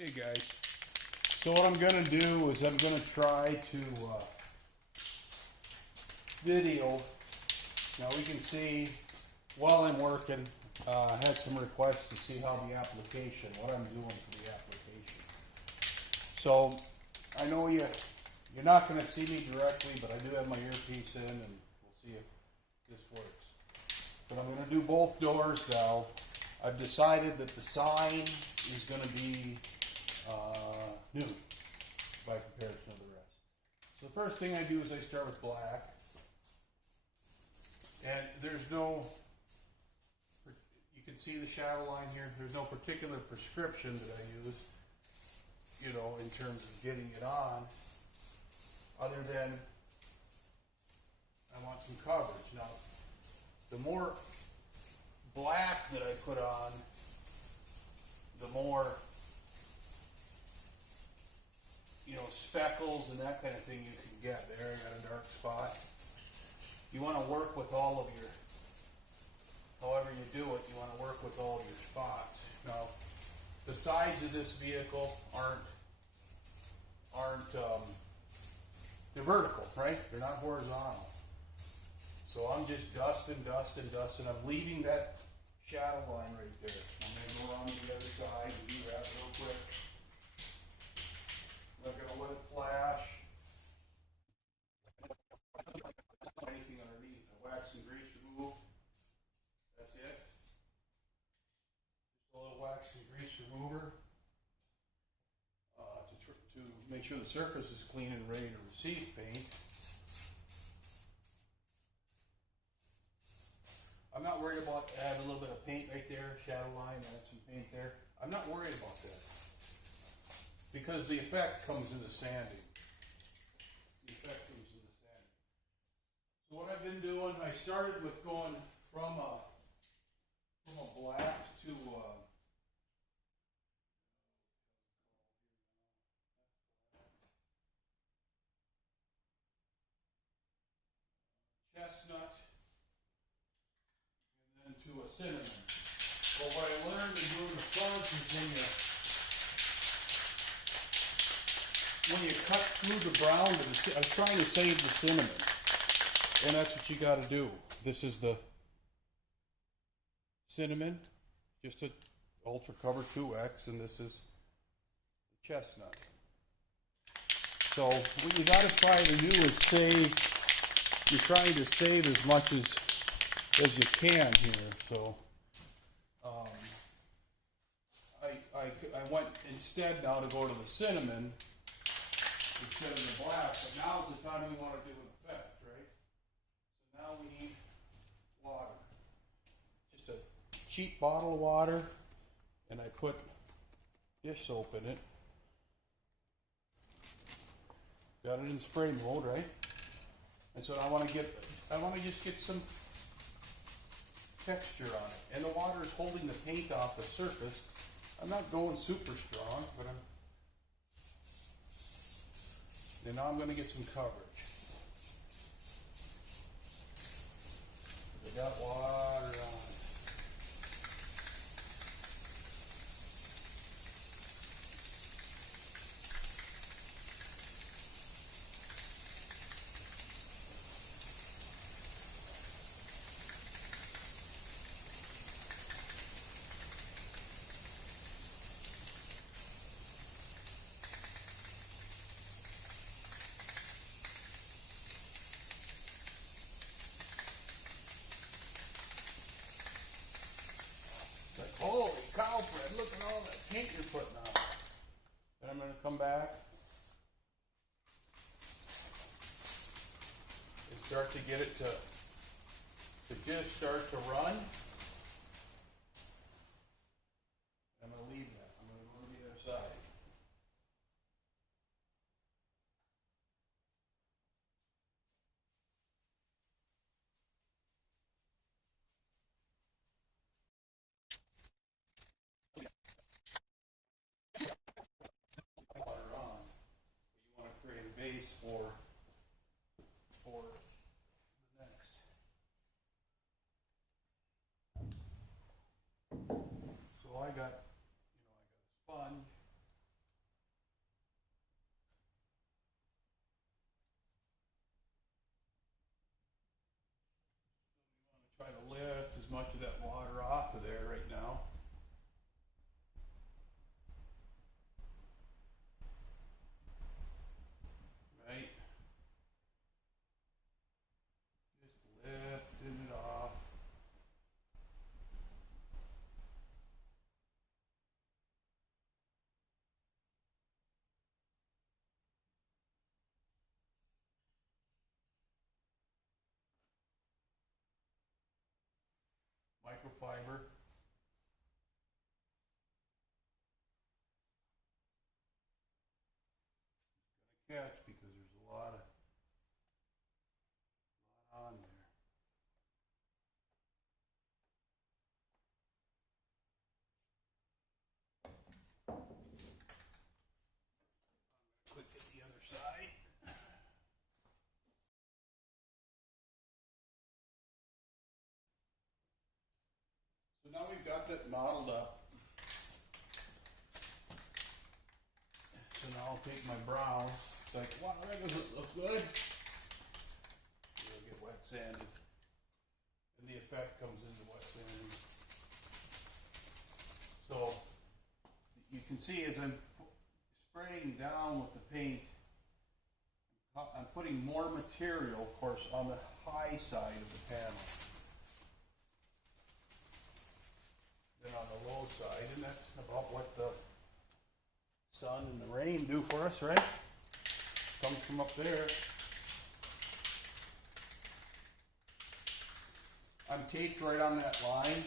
Hey guys, so what I'm going to do is I'm going to try to video. Now we can see while I'm working, I had some requests to see how the application, what I'm doing for the application. So I know you're not going to see me directly, but I do have my earpiece in and we'll see if this works. But I'm going to do both doors now. I've decided that the sign is going to be new by comparison to the rest. So the first thing I do is I start with black, and there's no, you can see the shadow line here, there's no particular prescription that I use, you know, in terms of getting it on, other than I want some coverage. Now, the more black that I put on, the more, you know, speckles and that kind of thing you can get. There, I got a dark spot. You want to work with all of your, however you do it, you want to work with all of your spots. Now, the sides of this vehicle aren't they're vertical, right? They're not horizontal. So I'm just dusting. I'm leaving that shadow line right there. I'm going to go around to the other side and do that real quick. I'm not going to let it flash. Anything underneath. A wax and grease remove. That's it. Just a little wax and grease remover to make sure the surface is clean and ready to receive paint. I'm not worried about adding a little bit of paint right there, shadow line, add some paint there. I'm not worried about that, because the effect comes in the sanding. The effect comes in the sanding. So what I've been doing, I started with going from a black to chestnut, and then to a cinnamon. But what I learned in doing the front is when you cut through the brown, I was trying to save the cinnamon, and that's what you got to do. This is the cinnamon, just a ultra cover 2X, and this is the chestnut. So what you got to try to do is save. You're trying to save as much as you can here. So I went instead now to go to the cinnamon instead of the black, but now is the time we want to do an effect, right? So now we need water. Just a cheap bottle of water, and I put dish soap in it. Got it in spray mode, right? And so I want to just get some texture on it. And the water is holding the paint off the surface. I'm not going super strong, but and now I'm going to get some coverage. I got water on it. Holy cow, Fred, look at all that paint you're putting on. Then I'm going to come back and start to get it to just start to run. I'm going to leave that. I'm going to go to the other side. Water on. You want to create a base for the next. So I got a sponge. sketch because there's a lot on there. Quick at the other side. So now we've got that modeled up. So now I'll take my brown. It's like, wow, that doesn't look good. It'll get wet sanded. And the effect comes into wet sanding. So you can see as I'm spraying down with the paint, I'm putting more material, of course, on the high side of the panel than on the low side. And that's about what the sun and the rain do for us, right? Comes from up there. I'm taped right on that line.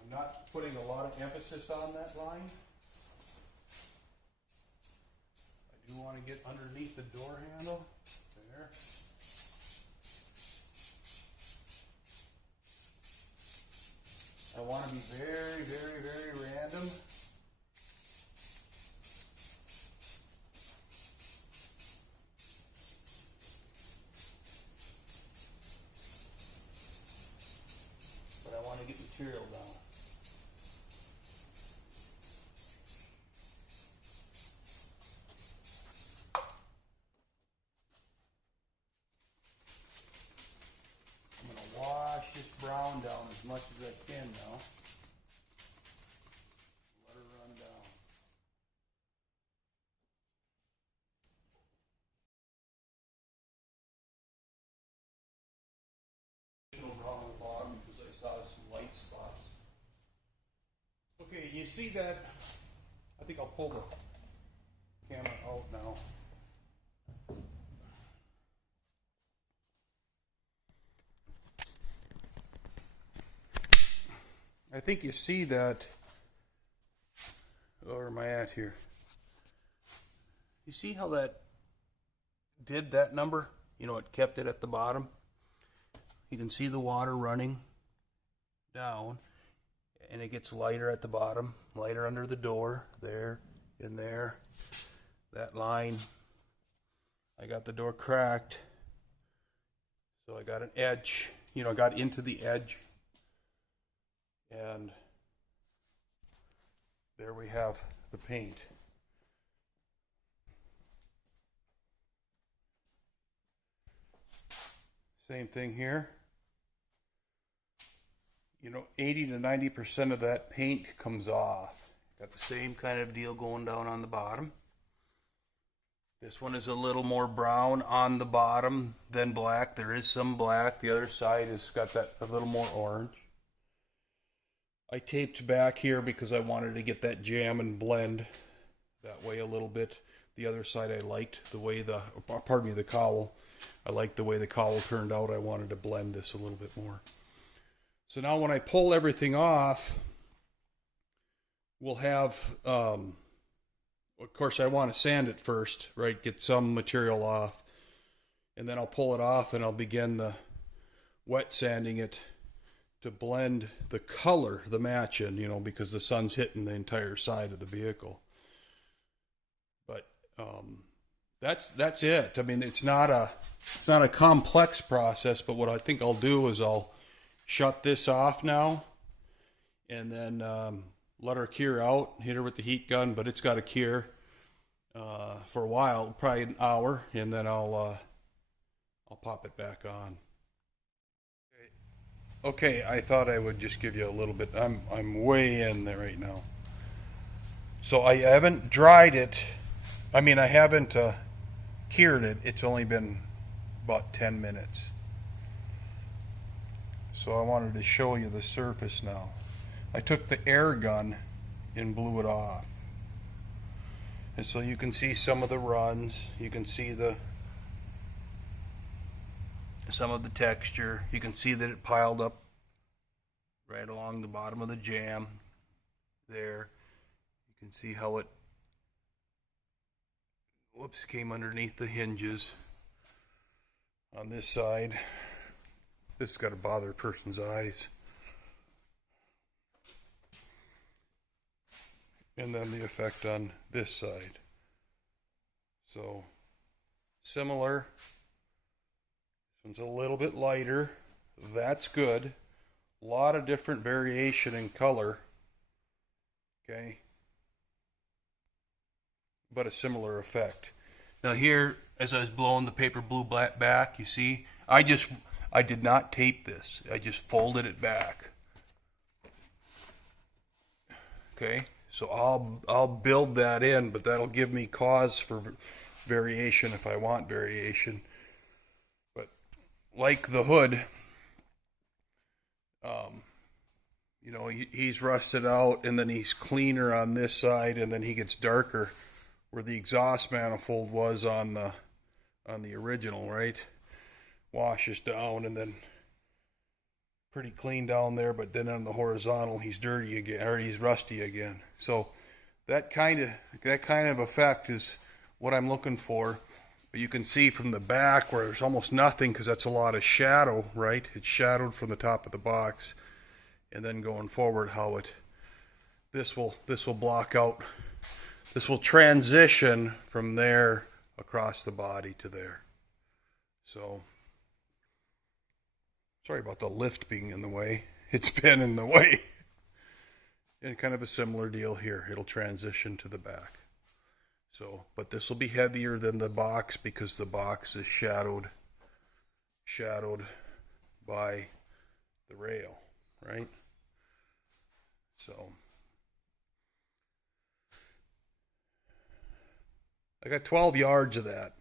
I'm not putting a lot of emphasis on that line. I do want to get underneath the door handle. There. I want to be very, very, very random. But I want to get material down. I'm going to wash this brown down as much as I can now. Let her run down. Brown on the bottom because I saw some light spots. Okay, you see that? I think I'll pull the camera out now. I think you see that. Where am I at here? You see how that did that number? You know, it kept it at the bottom. You can see the water running down, and it gets lighter at the bottom, lighter under the door, there, in there. That line, I got the door cracked, so I got an edge, you know, I got into the edge, and there we have the paint. Same thing here. You know, 80 to 90% of that paint comes off. Got the same kind of deal going down on the bottom. This one is a little more brown on the bottom than black. There is some black. The other side has got that a little more orange. I taped back here because I wanted to get that jam and blend that way a little bit. The other side I liked the way the, pardon me, the cowl. I liked the way the cowl turned out. I wanted to blend this a little bit more. So now when I pull everything off, we'll have, of course I want to sand it first, right? Get some material off. And then I'll pull it off and I'll begin the wet sanding it to blend the color, the match in, you know, because the sun's hitting the entire side of the vehicle. But that's it. I mean, it's not a complex process, but what I think I'll do is I'll shut this off now and then let her cure out, hit her with the heat gun, but it's got to cure for a while, probably an hour, and then I'll pop it back on. Okay, I thought I would just give you a little bit. I'm way in there right now. So I haven't dried it. I mean, I haven't cured it. It's only been about 10 minutes. So I wanted to show you the surface now. I took the air gun and blew it off. And so you can see some of the runs. You can see some of the texture. You can see that it piled up right along the bottom of the jam there. You can see how it whoops, came underneath the hinges on this side. This has got to bother a person's eyes. And then the effect on this side. So similar. This one's a little bit lighter. That's good. A lot of different variation in color. Okay. But a similar effect. Now here, as I was blowing the paper blue back, you see, I did not tape this. I just folded it back. Okay, so I'll build that in, but that'll give me cause for variation if I want variation. But like the hood, you know, he's rusted out, and then he's cleaner on this side, and then he gets darker where the exhaust manifold was on the original, right? Washes down and then pretty clean down there, but then on the horizontal he's dirty again, or he's rusty again. So that kind of effect is what I'm looking for. But you can see from the back where there's almost nothing because that's a lot of shadow, right? It's shadowed from the top of the box, and then going forward how this will block out. This will transition from there across the body to there. So sorry about the lift being in the way. It's been in the way. And kind of a similar deal here. It'll transition to the back. So, but this will be heavier than the box because the box is shadowed by the rail, right? So I got 12 yards of that.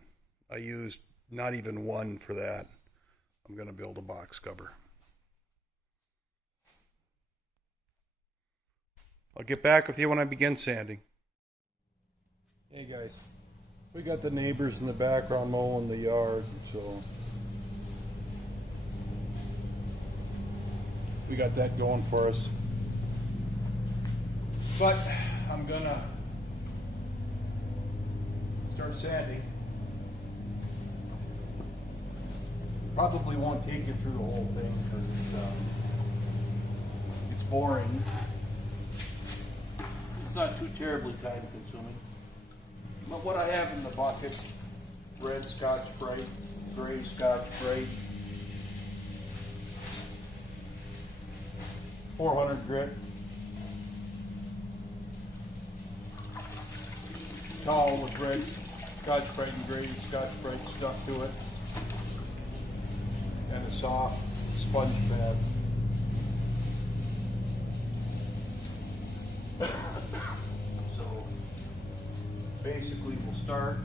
I used not even one for that. I'm going to build a box cover. I'll get back with you when I begin sanding. Hey guys, we got the neighbors in the background mowing the yard, so we got that going for us. But I'm gonna start sanding. Probably won't take you through the whole thing because it's boring. It's not too terribly time consuming. But what I have in the bucket, red Scotch-Brite, gray Scotch-Brite, 400 grit, towel with red Scotch-Brite and gray Scotch-Brite stuck to it, and a soft sponge pad. So basically we'll start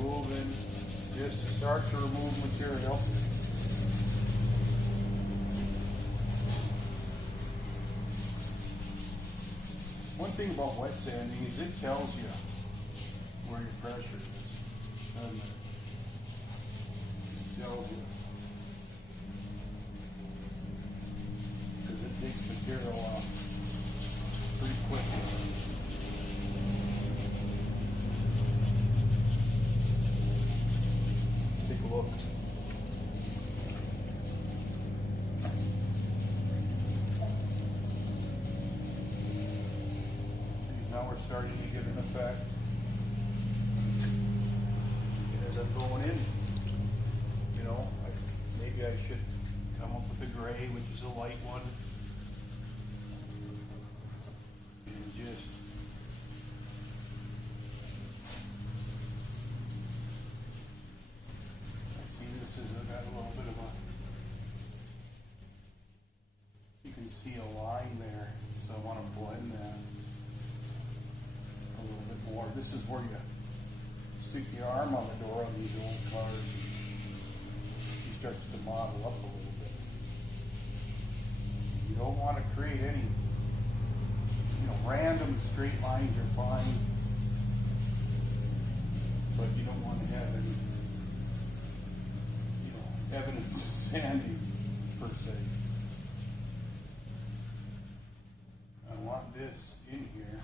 moving, just start to remove material. One thing about wet sanding is it tells you where your pressure is. Doesn't it? It tells you. Because it takes material off pretty quickly. Let's take a look. Now we're starting to get an effect. And as I'm going in, you know, maybe I should come up with a gray, which is a light one. And just see, this has got a little bit of a, you can see a line there, so I want to blend that a little bit more. This is where you stick your arm on the door on these old cars. He starts to model up a little bit. You don't want to create any, you know, random straight lines are fine, but you don't want to have any, you know, evidence of sanding per se. I want this in here.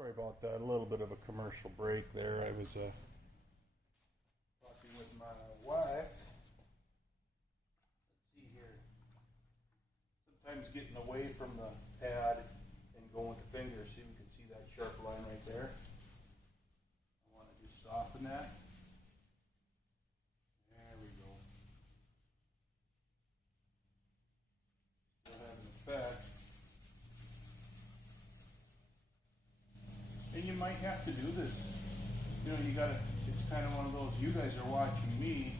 Sorry about that, a little bit of a commercial break there. I was talking with my wife. Let's see here. Sometimes getting away from the pad and going with the finger, see, we can see that sharp line right there. I want to just soften that. There we go. Still have an effect. And you might have to do this. You know, you gotta, it's kind of one of those, you guys are watching me,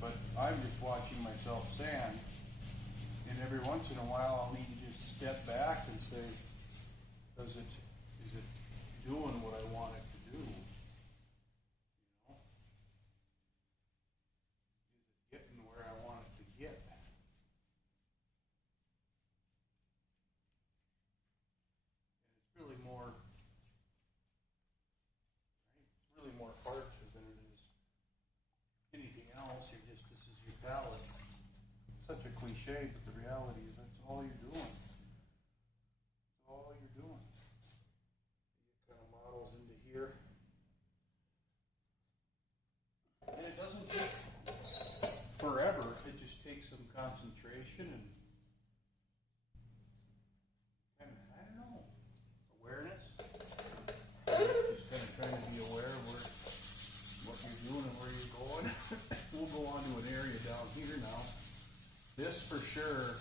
but I'm just watching myself sand. And every once in a while, I'll need to just step back and say, is it doing what I want it to do? You know? Is it getting where I want it to get? And it's really more, more hard to than it is anything else. You're just, this is your palette. Such a cliche, but the reality is that's all you're doing. That's all you're doing. It kind of models into here. And it doesn't take forever. It just takes some concentration and kind of, I don't know, awareness. Just kind of trying to be aware of what you're doing and where you're going. We'll go on to an area down here now. This for sure,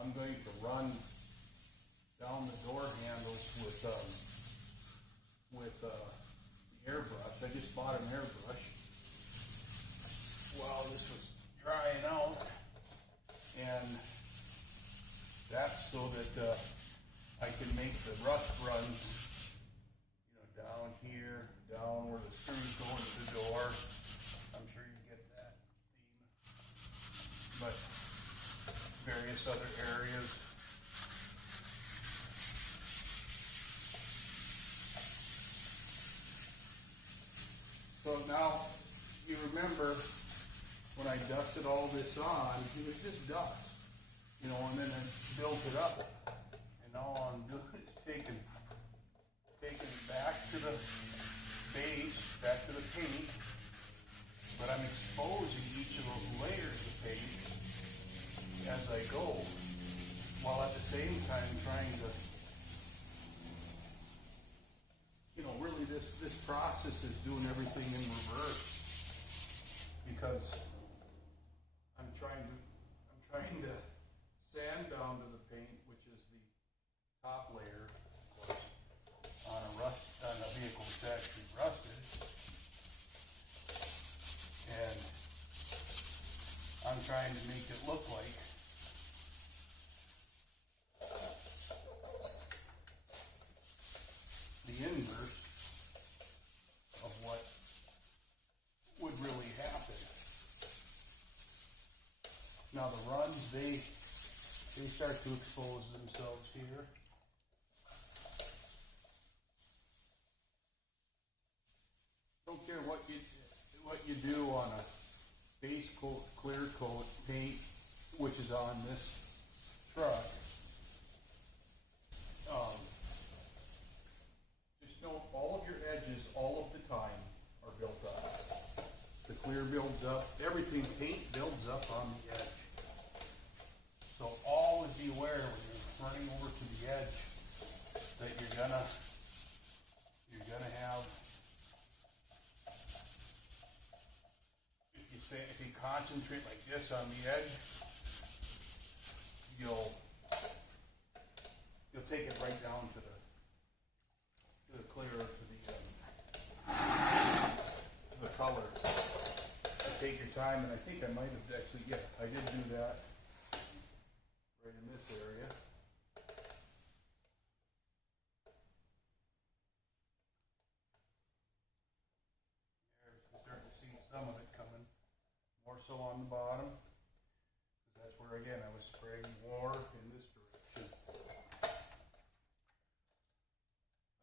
I'm going to run down the door handles with the airbrush. I just bought an airbrush while this was drying out, and that's so that I can make the rust runs, you know, down here, down where the screws go into the door. I'm sure you get that theme. But various other areas. So now, you remember when I dusted all this on, it was just dust, you know, and then I built it up. And now all I'm doing is taking it back to the base, back to the paint, but I'm exposing each of those layers of paint as I go, while at the same time trying to, you know, really this process is doing everything in reverse, because I'm trying to sand down to the paint, which is the top layer, of course, on a vehicle that's actually rusted, and I'm trying to make it look like the inverse of what would really happen. Now the runs, they start to expose themselves here. Don't care what you do on a base coat, clear coat paint, which is on this truck. Just know all of your edges, all of the time, are built up. The clear builds up, everything, paint builds up on the edge. So always be aware when you're running over to the edge that you're gonna have, if you concentrate like this on the edge, you'll take it right down to the clear, to the color. Take your time, and I think I might have actually, yeah, I did do that right in this area. There's starting to see some of it coming, more so on the bottom, because that's where, again, I was spraying more in this direction.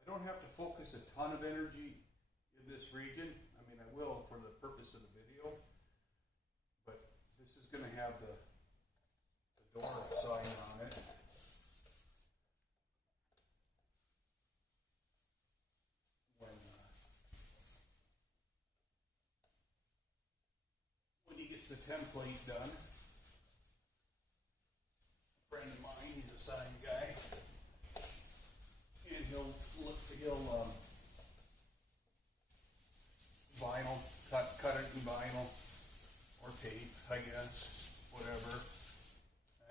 I don't have to focus a ton of energy in this region. I mean, I will for the purpose of the video, but this is going to have the door sign on it. gets the template done. A friend of mine, he's a sign guy, and he'll vinyl, cut it in vinyl or tape, I guess, whatever,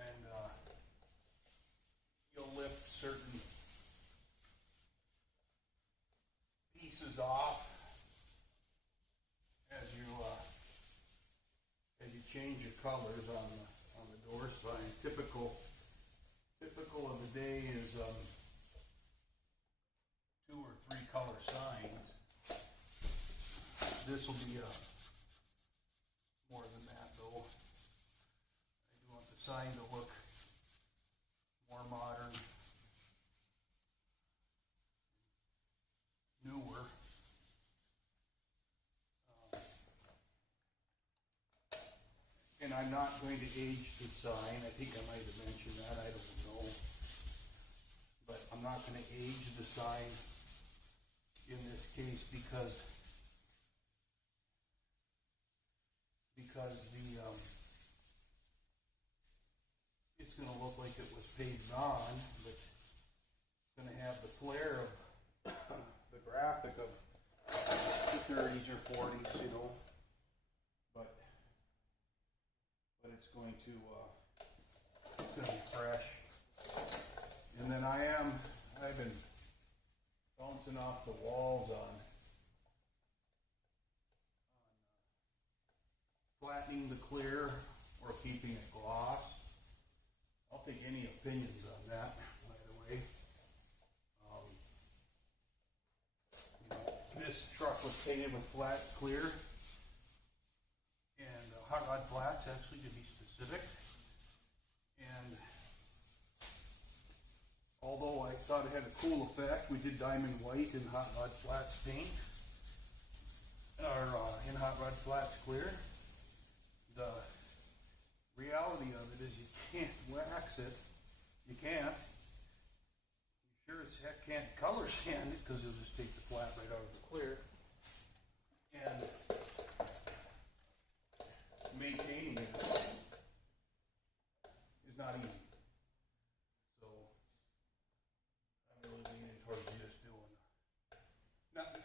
and you'll lift certain pieces off as you change your colors on the door sign. Typical of the day is 2 or 3 color signs. This will be more than that though. I do want the sign to look more modern, newer. And I'm not going to age the sign. I think I might have mentioned that. I don't know. But I'm not going to age the sign in this case because the it's going to look like it was paved on, but it's going to have the flair of the graphic of the 30s or 40s, you know. But it's going to be fresh. And then I've been bouncing off the walls on flattening the clear or keeping it gloss. I'll take any opinions on that, by the way. This truck was painted with flat clear and hot rod flats, actually, to be specific. And although I thought it had a cool effect, we did diamond white in hot rod flats paint, or in hot rod flats clear. The reality of it is you can't wax it. You can't. You sure as heck can't color sand it because it'll just take the flat right out of the clear. And maintaining it is not easy. So I'm really leaning towards just doing,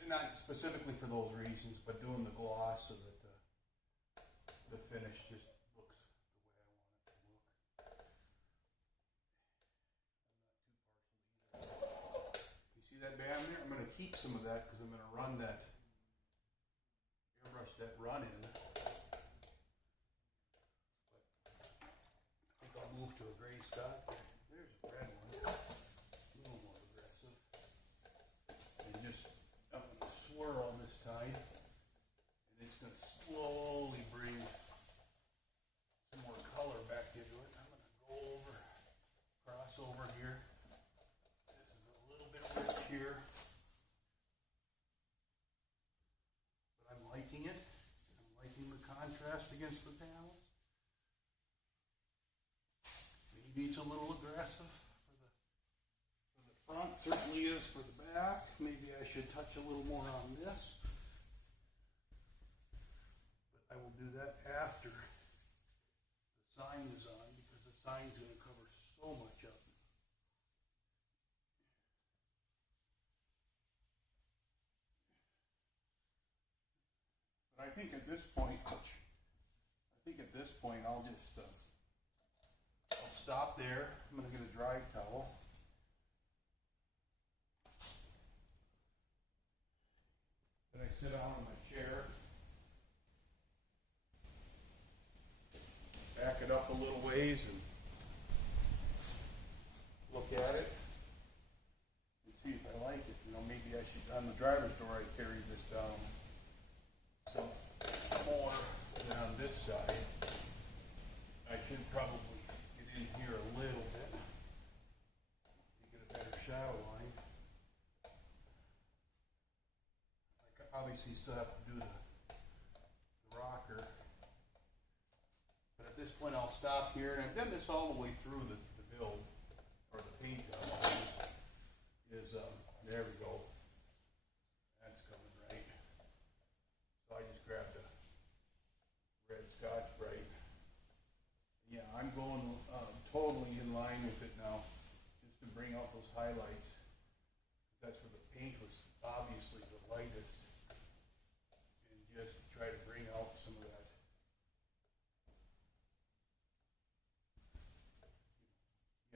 not specifically for those reasons, but doing the gloss so that the finish just looks the way I want it to look. I'm not too partial either. You see that band there? I'm going to keep some of that because I'm going to run that, airbrush that run in. But I think I'll move to a gray stock. There's a red one. A little more aggressive. And just, I'm going to swirl this time. And it's going to slowly bring some more color back into it. I'm going to go over, cross over here. This is a little bit rich here. But I'm liking it. I'm liking the contrast against the panels. Maybe it's a little aggressive for the front. Certainly is for the back. Maybe I should touch a little more on this. I will do that after the sign is on because the sign is going to cover so much up. But I think at this point, I'll just I'll stop there. I'm going to get a dry towel. Then I sit down in my chair. Back it up a little ways and look at it and see if I like it. You know, maybe I should, on the driver's door, I carry this down so more than on this side. I should probably get in here a little bit to get a better shadow line. I obviously still have to do the rocker. But at this point, I'll stop here, and I've done this all the way through the build, or the paint job. There we go. That's coming right. So I just grabbed a red Scotch-Brite I'm going totally in line with it now, just to bring out those highlights. That's where the paint was obviously the lightest, and just try to bring out some of that.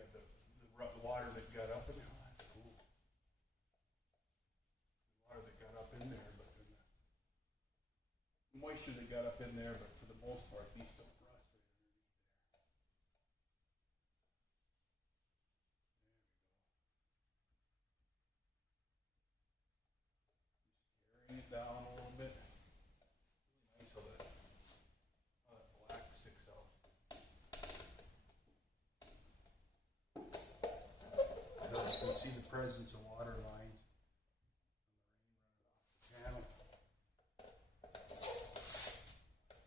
Yeah, the water that got up in there. Oh, that's cool. The water that got up in there, but then the moisture that got up in there, but for the most part, these don't rust right underneath there. There we go. Just tearing it down a little bit. Really nice how that black sticks out. Now you can see the presence of water lines from the rain running off the channel.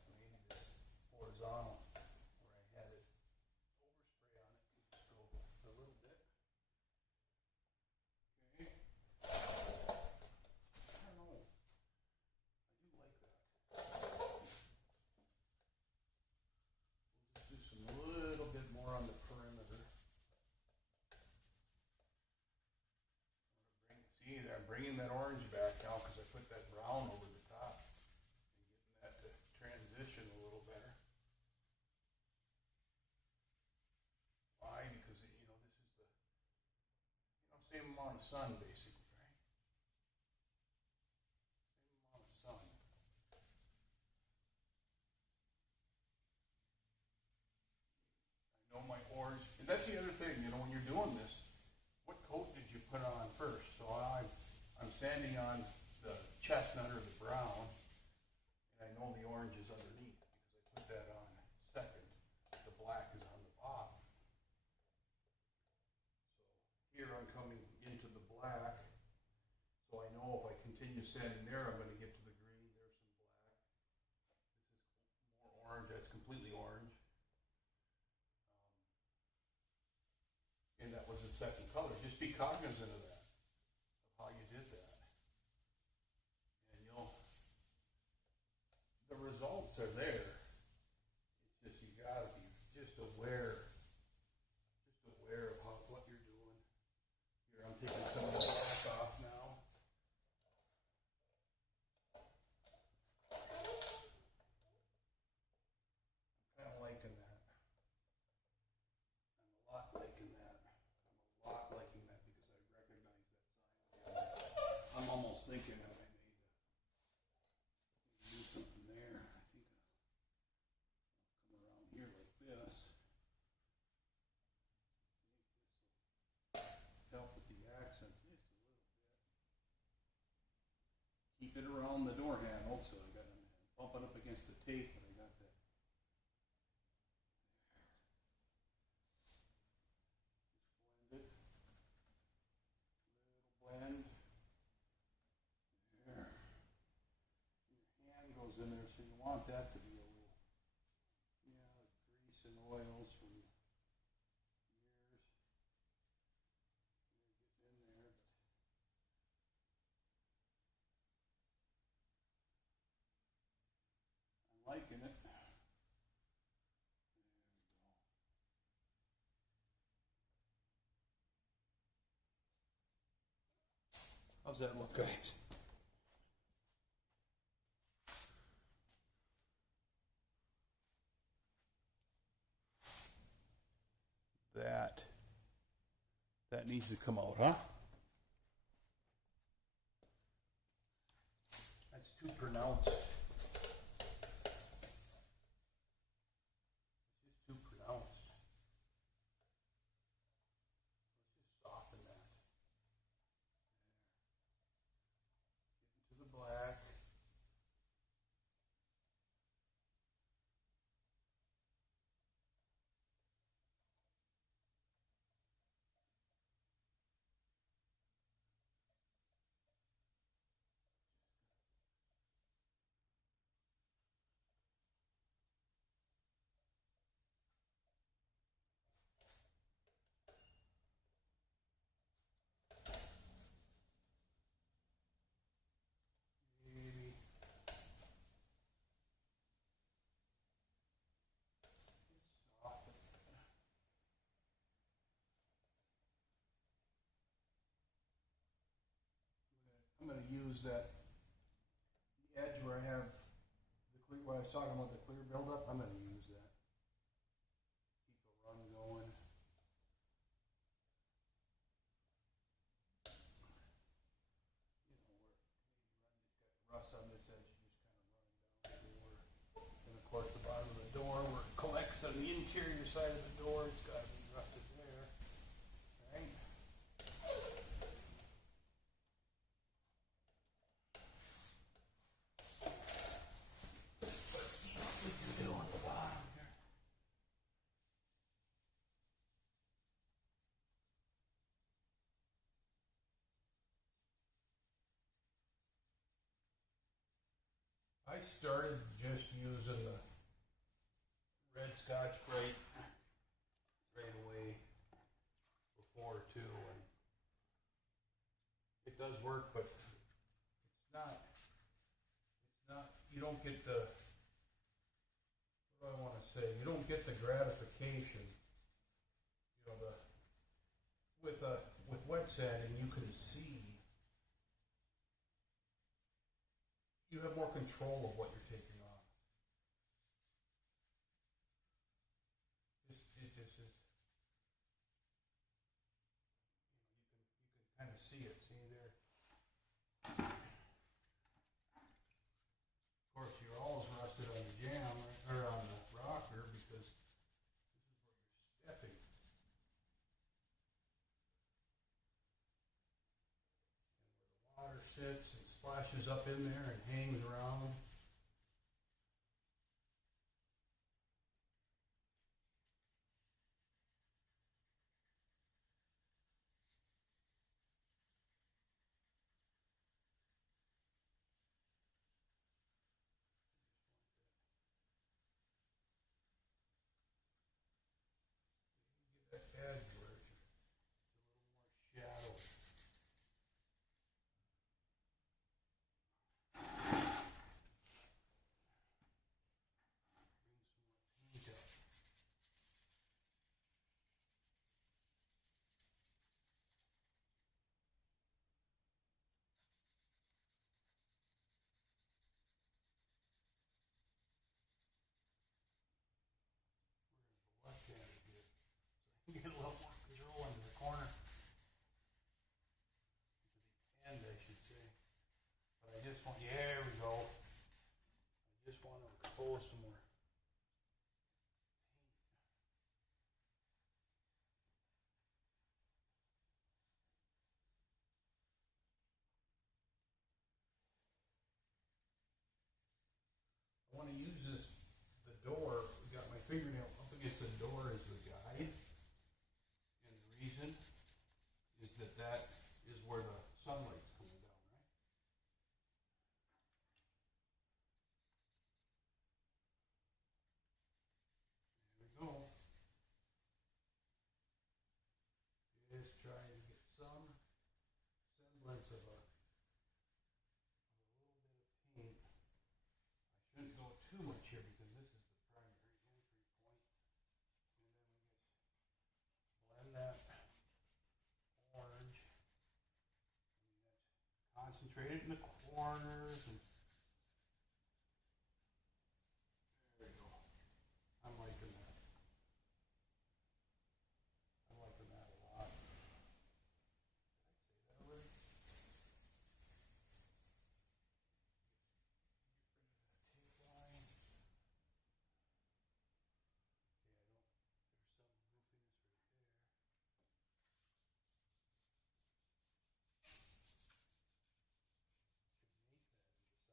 Maybe this horizontal where I had it overspray on it. Just go a little bit. Okay. I don't know. I do like that. We'll just do some little bit more on the perimeter. See there, I'm bringing that orange back now because I put that brown over the top and getting that to transition a little better. Why? Because this is the same amount of sun basically, right? Same amount of sun. I know my orange, and that's the other thing. When you're doing this, what coat did you put on first? So I'm sanding on the chestnut or the brown, and I know the orange is underneath because I put that on second. The black is on the bottom. So here I'm coming into the black, so I know if I continue sanding there, I'm going to get to the green. There's some black. This is more orange. That's completely orange. And that was the second color. Just be cognizant of that, of how you did that. And the results are there. It's just you gotta be just aware of what you're doing. Here, I'm taking some of the black off now. I'm kind of liking that. I'm a lot liking that. Because I recognize that sign. I'm almost thinking that I may do something there. I think I'll come around here like this. Help with the accent just a little bit. Keep it around the door handle, so I got to bump it up against the tape, but I got that. Blend. There. Your hand goes in there, so you want that to be a little, grease and oils from years. Get in there, but I'm liking it. There we go. How's that look, guys? That needs to come out, huh? That's too pronounced. It's just too pronounced. Let's just soften that. Get into the black. use that the edge where I have the clear, where I was talking about the clear buildup. I'm going to use that. Keep the run going. You know, where maybe run just got the rust on this edge, you just kind of run down the door. And of course, the bottom of the door where it collects on the interior side of the door, it's got to be rusted there. Right? I started just using the red Scotch-Brite right away before too, and it does work, but it's not, you don't get the, what do I want to say, you don't get the gratification, you know, with wet sanding you can see, you have more control of what you're taking on. It just is, you can kind of see it. See there. Of course, you're always rusted on the jam or on the rocker because this is where you're stepping. And where the water sits, it splashes up in there and hangs around. That edge where it's a little more shadowy. Bring some more paint up. We're going to go left-handed here. So I can get a little more control into the corner. To the end, I should say. But I just want, yeah, there we go. I just want to expose some more paint. I want to use this, the door, we got my fingernail up against the door as the guide. And the reason is that is where the sunlight's coming down, right? There we go. Just trying to get some semblance of a little bit of paint. I shouldn't go too much here because this is the primary entry point. And then we just blend that orange. I mean, that's concentrated in the corners. And there we go. I'm liking that. I'm liking that a lot. Did I say that already? Get rid of that tape line. Okay, I don't, there's some goofiness right there. Should make that into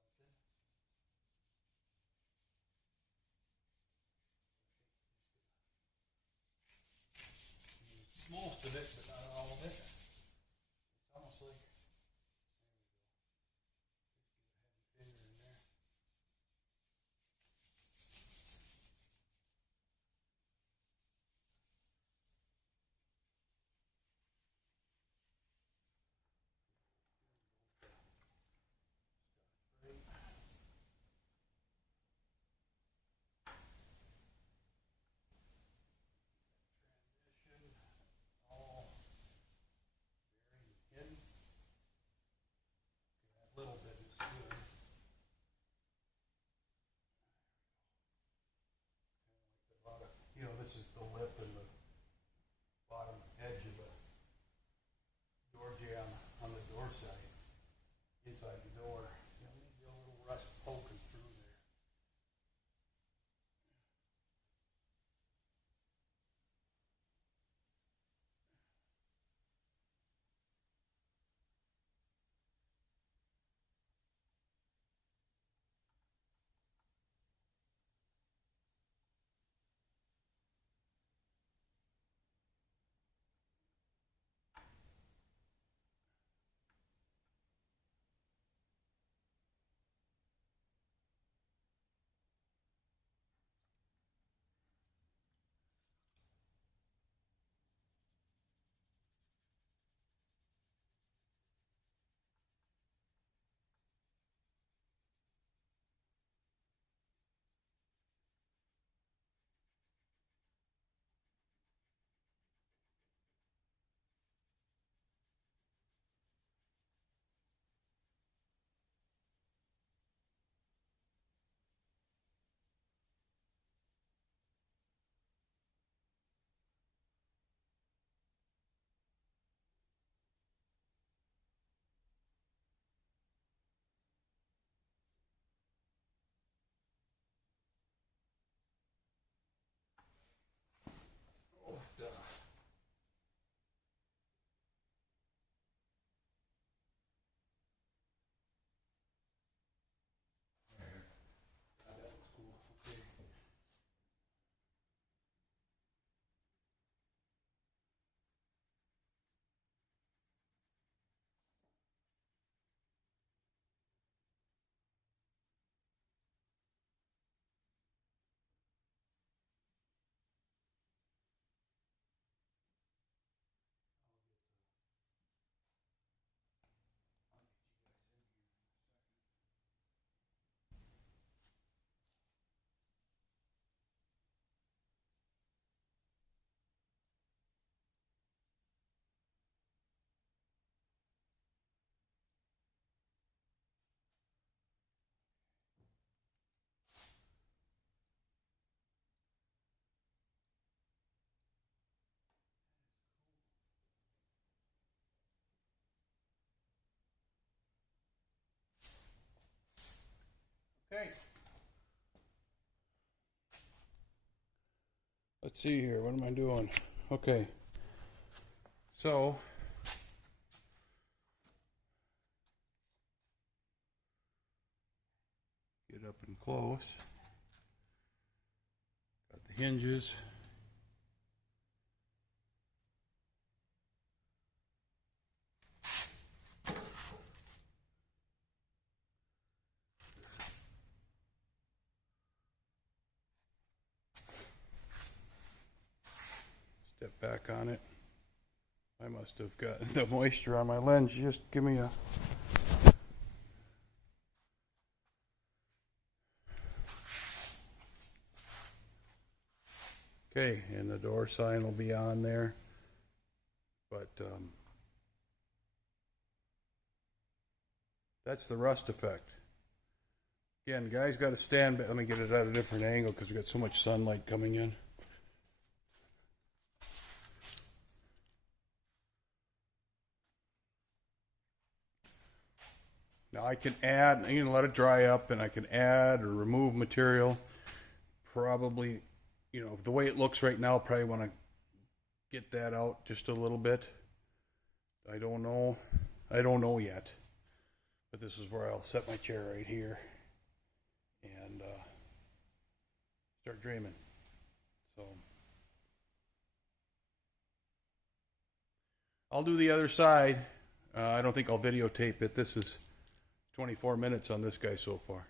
you know, this is the lip and the bottom edge of the door jamb on the door side, inside the door. You know, maybe a little rust poking through there. Oh, duh. That looks cool. Okay. Okay. Let's see here. What am I doing? Okay. So, get up and close. Got the hinges. Step back on it. I must have gotten the moisture on my lens. Just give me a... Okay, and the door sign will be on there. But that's the rust effect. Again, guys got to stand back. Let me get it at a different angle because we've got so much sunlight coming in. Now I can add, I'm going to let it dry up, and I can add or remove material. Probably, you know, the way it looks right now, probably want to get that out just a little bit. I don't know yet. But this is where I'll set my chair right here and start dreaming. So I'll do the other side. I don't think I'll videotape it. This is 24 minutes on this guy so far.